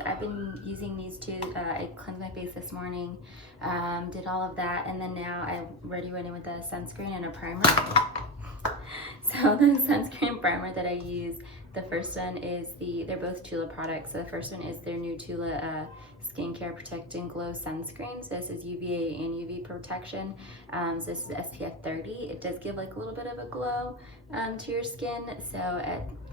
So I've been using these two. I cleansed my face this morning, did all of that, and then now I already went in with a sunscreen and a primer. So the sunscreen primer that I use, the first one is they're both Tula products. So the first one is their new Tula Skincare Protect and Glow Sunscreen. So this is UVA and UV protection. So this is SPF 30. It does give like a little bit of a glow to your skin. So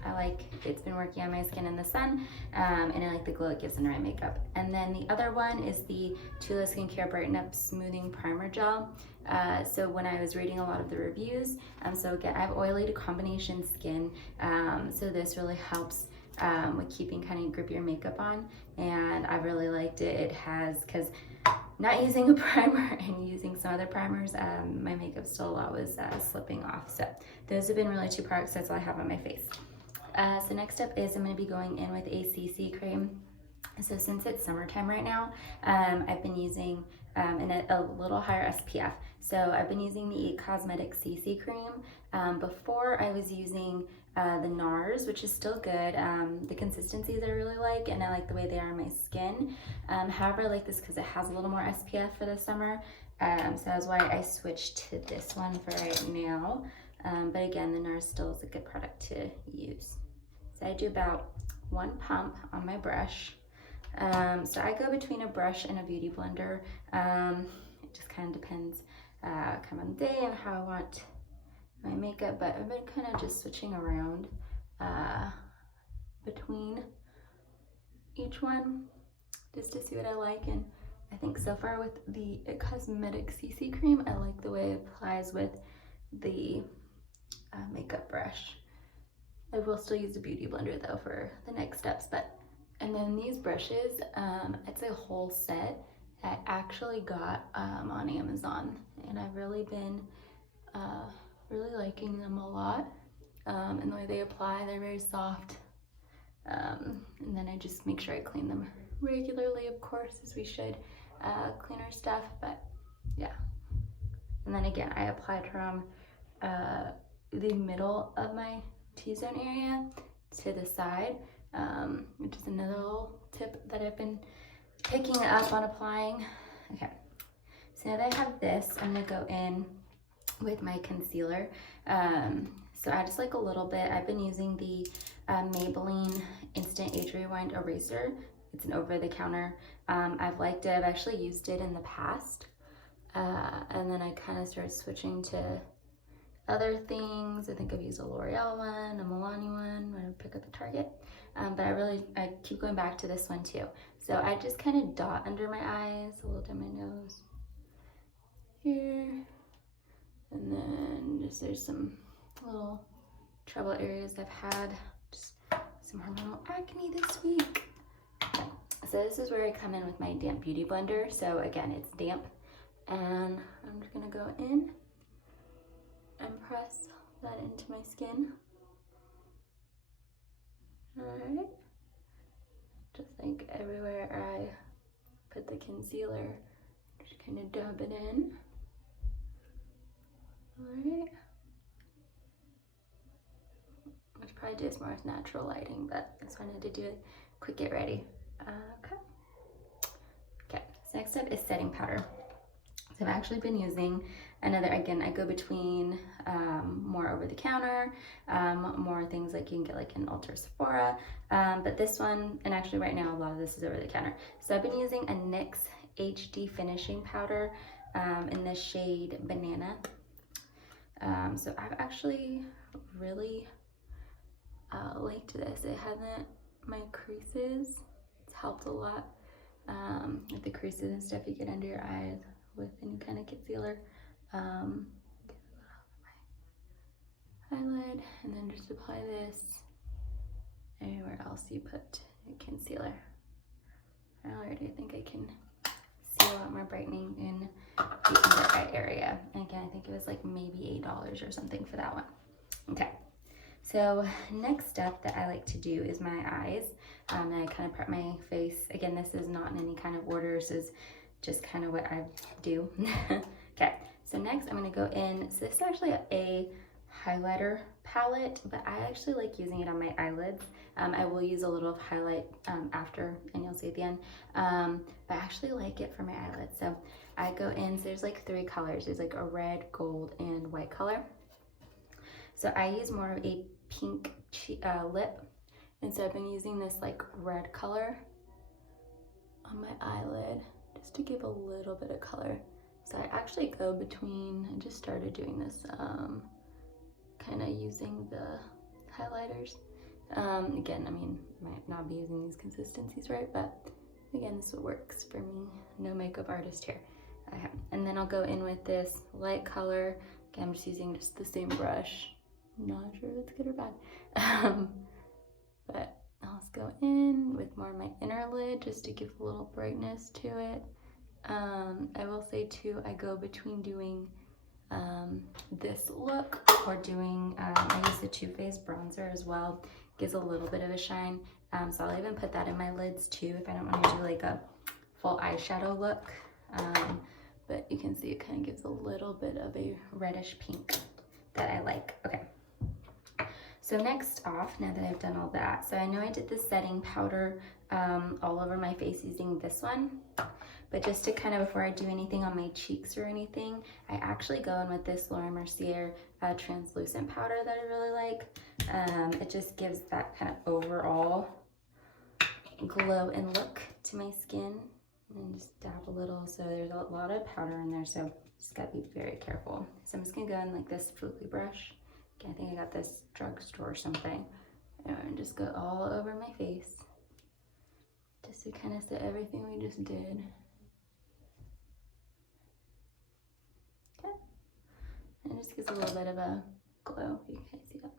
I like, it's been working on my skin in the sun, and I like the glow it gives under my makeup. And then the other one is the Tula Skincare Brighten Up Smoothing Primer Gel. So when I was reading a lot of the reviews, so again, I have oily to combination skin, so this really helps with keeping kind of grippier makeup on, and I really liked it. It has, because not using a primer and using some other primers, my makeup still was slipping off. So those have been really two products that's all I have on my face. So next up is I'm going to be going in with a CC cream. So since it's summertime right now, I've been using a little higher SPF. So I've been using the It Cosmetics CC cream. Before I was using the NARS, which is still good. The consistencies I really like, and I like the way they are on my skin. However, I like this because it has a little more SPF for the summer. So that's why I switched to this one for right now. But again, the NARS still is a good product to use. So I do about one pump on my brush. So I go between a brush and a beauty blender. It just kind of depends kind of on the day and how I want my makeup, but I've been kind of just switching around between each one just to see what I like. And I think so far with the It Cosmetics CC cream, I like the way it applies with the makeup brush. I will still use the beauty blender though for the next steps. And then these brushes, it's a whole set I actually got on Amazon, and I've really been really liking them a lot. And the way they apply, they're very soft. And then I just make sure I clean them regularly, of course, as we should clean our stuff, but yeah. And then again, I applied from the middle of my T-zone area to the side, which is another little tip that I've been picking up on applying. Okay, so now that I have this, I'm gonna go in with my concealer. So I just like a little bit. I've been using the Maybelline Instant Age Rewind Eraser. It's an over-the-counter. I've liked it. I've actually used it in the past. And then I kind of started switching to other things. I think I've used a L'Oreal one, a Milani one when I pick up at Target. But I keep going back to this one too. So I just kind of dot under my eyes, a little down my nose here. And then just there's some little trouble areas I've had, just some hormonal acne this week. Okay. So this is where I come in with my damp beauty blender. So again, it's damp, and I'm just gonna go in and press that into my skin. All right, just like everywhere I put the concealer, just kind of dab it in. Alright, which probably just more with natural lighting, but I just wanted to do a quick get ready. Okay, so next up is setting powder. So I've actually been using another, again, I go between more over the counter, more things like you can get like in Ulta Sephora, but this one, and actually right now a lot of this is over the counter. So I've been using a NYX HD finishing powder in the shade Banana. So I've actually really liked this. It hasn't, my creases, it's helped a lot with the creases and stuff you get under your eyes with any kind of concealer. Get a little of my eyelid, and then just apply this anywhere else you put a concealer. I already think I can see a lot more brightening in the under eye area. And again, I think it was like maybe $8 or something for that one. Okay, so next step that I like to do is my eyes. And I kind of prep my face. Again, this is not in any kind of order. This is just kind of what I do. Okay, so next I'm gonna go in. So this is actually a highlighter palette, but I actually like using it on my eyelids. I will use a little highlight after, and you'll see at the end, but I actually like it for my eyelids. So I go in, so there's like 3 colors. There's like a red, gold, and white color. So I use more of a pink lip, and so I've been using this like red color on my eyelid just to give a little bit of color. So I actually go between, I just started doing this, kind of using the highlighters. Again, I mean, might not be using these consistencies right, but again, this is what works for me. No makeup artist here. Okay. And then I'll go in with this light color. Again, I'm just using just the same brush. Not sure if it's good or bad. But I'll just go in with more of my inner lid just to give a little brightness to it. I will say too, I go between doing this look or doing, I use the Too Faced bronzer as well. Gives a little bit of a shine. So I'll even put that in my lids too if I don't want to do like a full eyeshadow look. But you can see it kind of gives a little bit of a reddish pink that I like. Okay. So next off, now that I've done all that, so I know I did the setting powder all over my face using this one, but just to kind of, before I do anything on my cheeks or anything, I actually go in with this Mercier translucent powder that I really like. It just gives that kind of overall glow and look to my skin, and just dab a little. So there's a lot of powder in there, so just gotta be very careful. So I'm just gonna go in like this fluffy brush. I think I got this drugstore or something, and just go all over my face just to kind of set everything we just did. Okay, and it just gives a little bit of a glow. You can see that.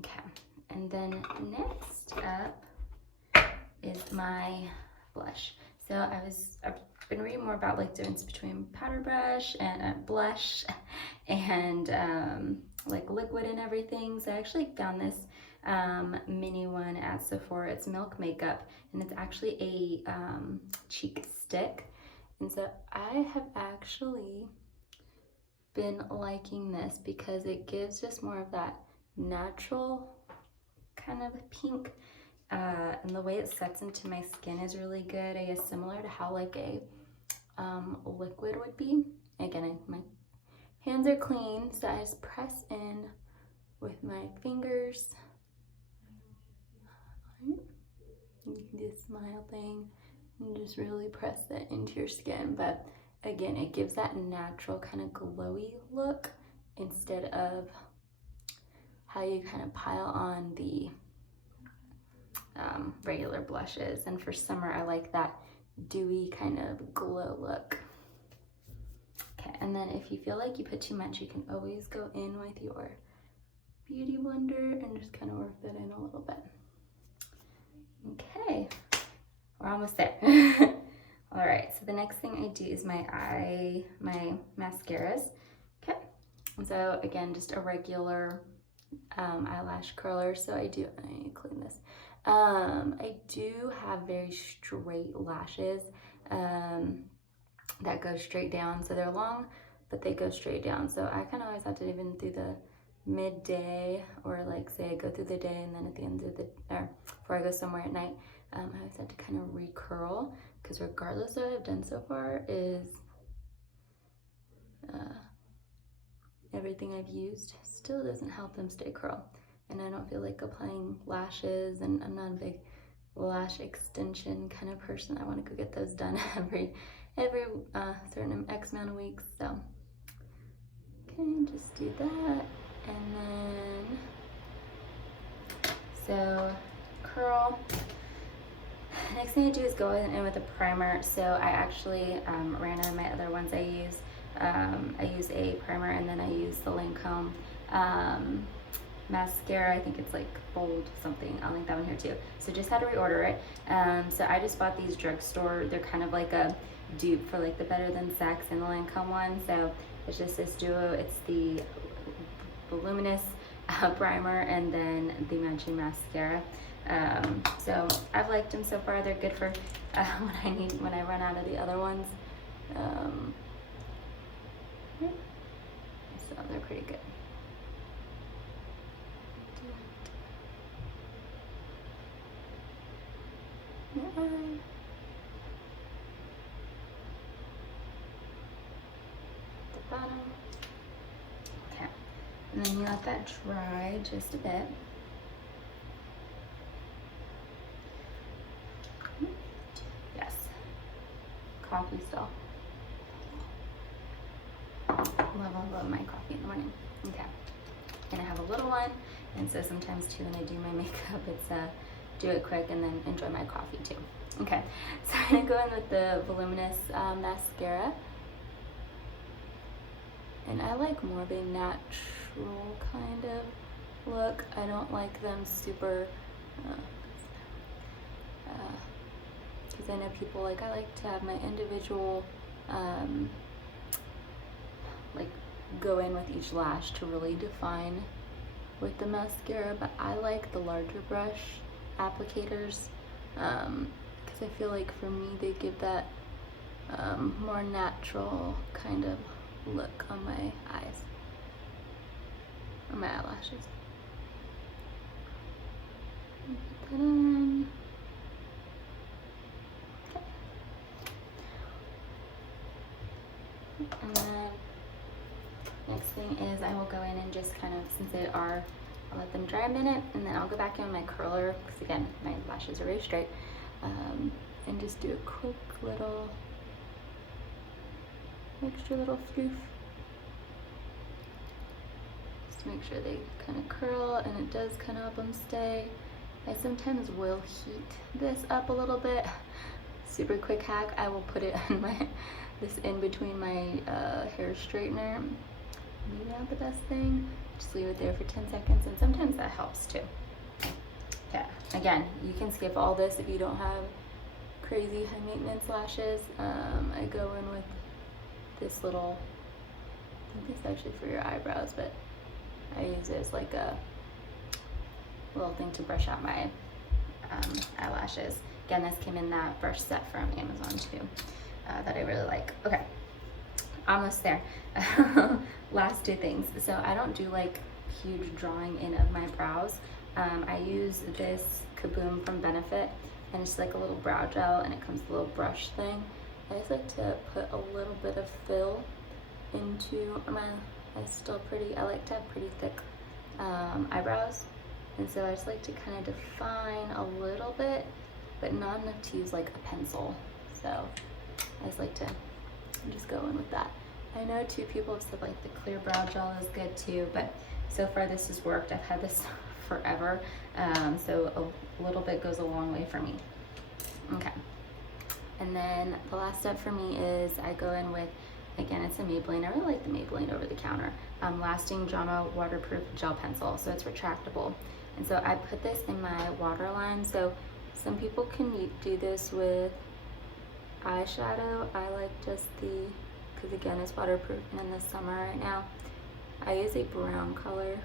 Okay, and then next up is my blush. So I've been reading more about like the difference between powder brush and blush and like liquid and everything. So I actually found this mini one at Sephora. It's Milk Makeup, and it's actually a cheek stick. And so I have actually been liking this because it gives just more of that natural kind of pink. And the way it sets into my skin is really good. I guess similar to how like a liquid would be. Again, my hands are clean, so I just press in with my fingers. You can do a smile thing and just really press that into your skin. But again, it gives that natural kind of glowy look instead of how you kind of pile on the regular blushes. And for summer, I like that dewy kind of glow look. Okay, and then if you feel like you put too much, you can always go in with your beauty blender and just kind of work that in a little bit. Okay, we're almost there. All right, so the next thing I do is my mascaras. Okay, and so again, just a regular eyelash curler. So I need to clean this. I do have very straight lashes that go straight down. So they're long, but they go straight down. So I kind of always have to, even through the midday, or like say I go through the day and then at the end of the, or before I go somewhere at night, I always have to kind of recurl, because regardless of what I've done so far is everything I've used still doesn't help them stay curl. And I don't feel like applying lashes, and I'm not a big lash extension kind of person. I want to go get those done every certain X amount of weeks. So okay, just do that, and then so curl. Next thing I do is go in with a primer. So I actually ran out of my other ones I use. I use a primer, and then I use the Lancome mascara. I think it's like Bold something. I'll link that one here too. So just had to reorder it. So I just bought these drugstore. They're kind of like a dupe for like the Better Than Sex and the Lancome one. So it's just this duo. It's the Voluminous primer and then the matching mascara. So I've liked them so far. They're good for when I run out of the other ones. So they're pretty good. eye. The bottom. Okay. And then you let that dry just a bit. Yes. Coffee still. Love my coffee in the morning. Okay. And I have a little one, and so sometimes too when I do my makeup, it's do it quick and then enjoy my coffee too. Okay, so I'm gonna go in with the Voluminous mascara. And I like more of a natural kind of look. I don't like them super, because I know people like, I like to have my individual, like go in with each lash to really define with the mascara, but I like the larger brush applicators, because I feel like for me they give that more natural kind of look on my eyes, on my eyelashes. Put that on. Okay. And then next thing is I will go in and just kind of, since they are, I'll let them dry a minute, and then I'll go back in with my curler, because again, my lashes are very straight, and just do a quick little, extra little floof. Just to make sure they kind of curl, and it does kind of up and stay. I sometimes will heat this up a little bit. Super quick hack, I will put it on my, this in between my hair straightener. Maybe not the best thing. Just leave it there for 10 seconds, and sometimes that helps too. Yeah, again, you can skip all this if you don't have crazy high maintenance lashes. I go in with this little, I think it's actually for your eyebrows, but I use it as like a little thing to brush out my eyelashes. Again, this came in that brush set from Amazon too, that I really like. Okay, almost there. Last two things. So I don't do like huge drawing in of my brows. I use this Kaboom from Benefit, and it's like a little brow gel, and it comes with a little brush thing. I just like to put a little bit of fill into my, I like to have pretty thick eyebrows, and so I just like to kind of define a little bit, but not enough to use like a pencil. So I just like to just go in with that. I know too, people have said like the clear brow gel is good too, but so far this has worked. I've had this forever, so a little bit goes a long way for me. Okay, and then the last step for me is I go in with, again, it's a Maybelline. I really like the Maybelline over the counter Lasting Drama Waterproof Gel Pencil, so it's retractable. And so I put this in my waterline. So some people can do this with eyeshadow. I like just the, because again it's waterproof, and in the summer right now I use a brown color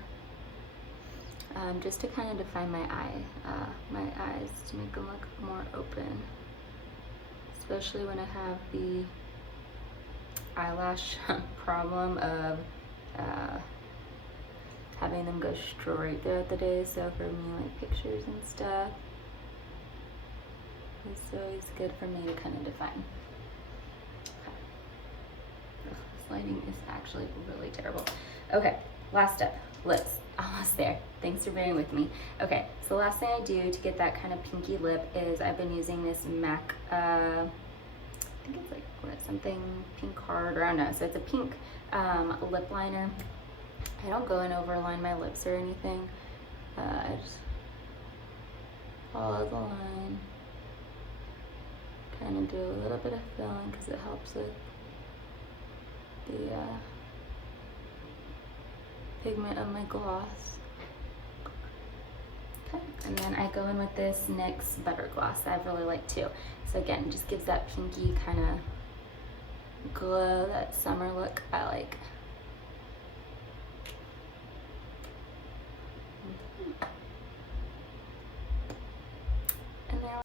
just to kind of define my eyes, to make them look more open, especially when I have the eyelash problem of having them go straight throughout the day. So for me, like pictures and stuff, it's always good for me to kind of define. This lighting is actually really terrible. Okay, last step, lips. Almost there. Thanks for bearing with me. Okay, so the last thing I do to get that kind of pinky lip is I've been using this MAC, I think it's like, what, something pink heart, or I don't know. So it's a pink lip liner. I don't go and overline my lips or anything. I just follow the line. Kind of do a little bit of filling because it helps with the pigment of my gloss. Okay, and then I go in with this NYX Butter Gloss that I really like too. So again, just gives that pinky kind of glow, that summer look I like.